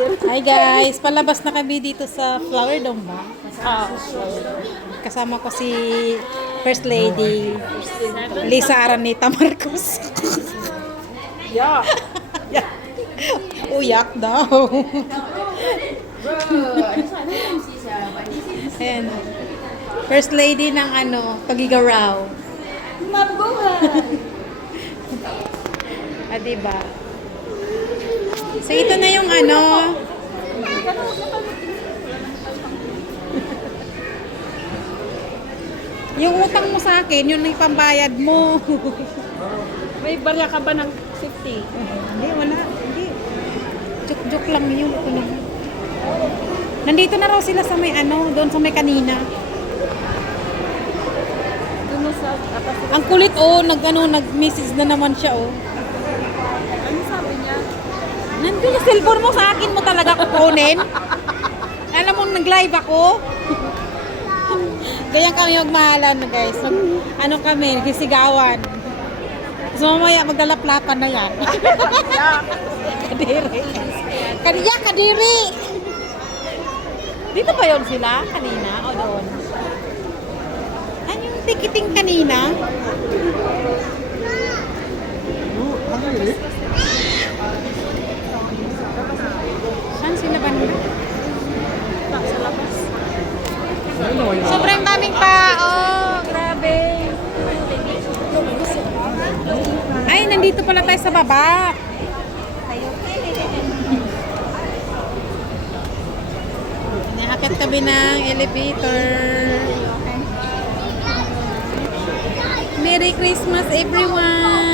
Hi guys, palabas na kami dito sa Flower Dome ba? Kasama ko si First Lady Lisa Araneta Marcos. Yeah. Uyak daw. Ayan. First Lady ng Pagigaraw. Mabuhay! Diba? So ito na yung yung utang mo sa akin, yun ang ipambayad mo. May barya ka ba ng 50? Hindi, wala. Hindi. Joke lang yun. Ito na. Nandito na raw sila sa may doon sa may kanina. Doon sa atas. Ang kulit nag-message na naman siya Ano sabi niya? Nandun yung cellphone mo sa akin mo talaga kukunin. Alam mo, nag-live ako. Ganyan kami magmahalan, guys. Kami, nagsisigawan. So mamaya magdalaplapan na yan. Kadiri. Kadiri. Dito ba yun sila? Kanina? O doon? Ano yung tikiting kanina? Saan sila ba nila? Sa labas. Sobrang daming tao. Grabe. Ay, nandito pala tayo sa baba. Nakakit kami ng elevator. Merry Christmas everyone!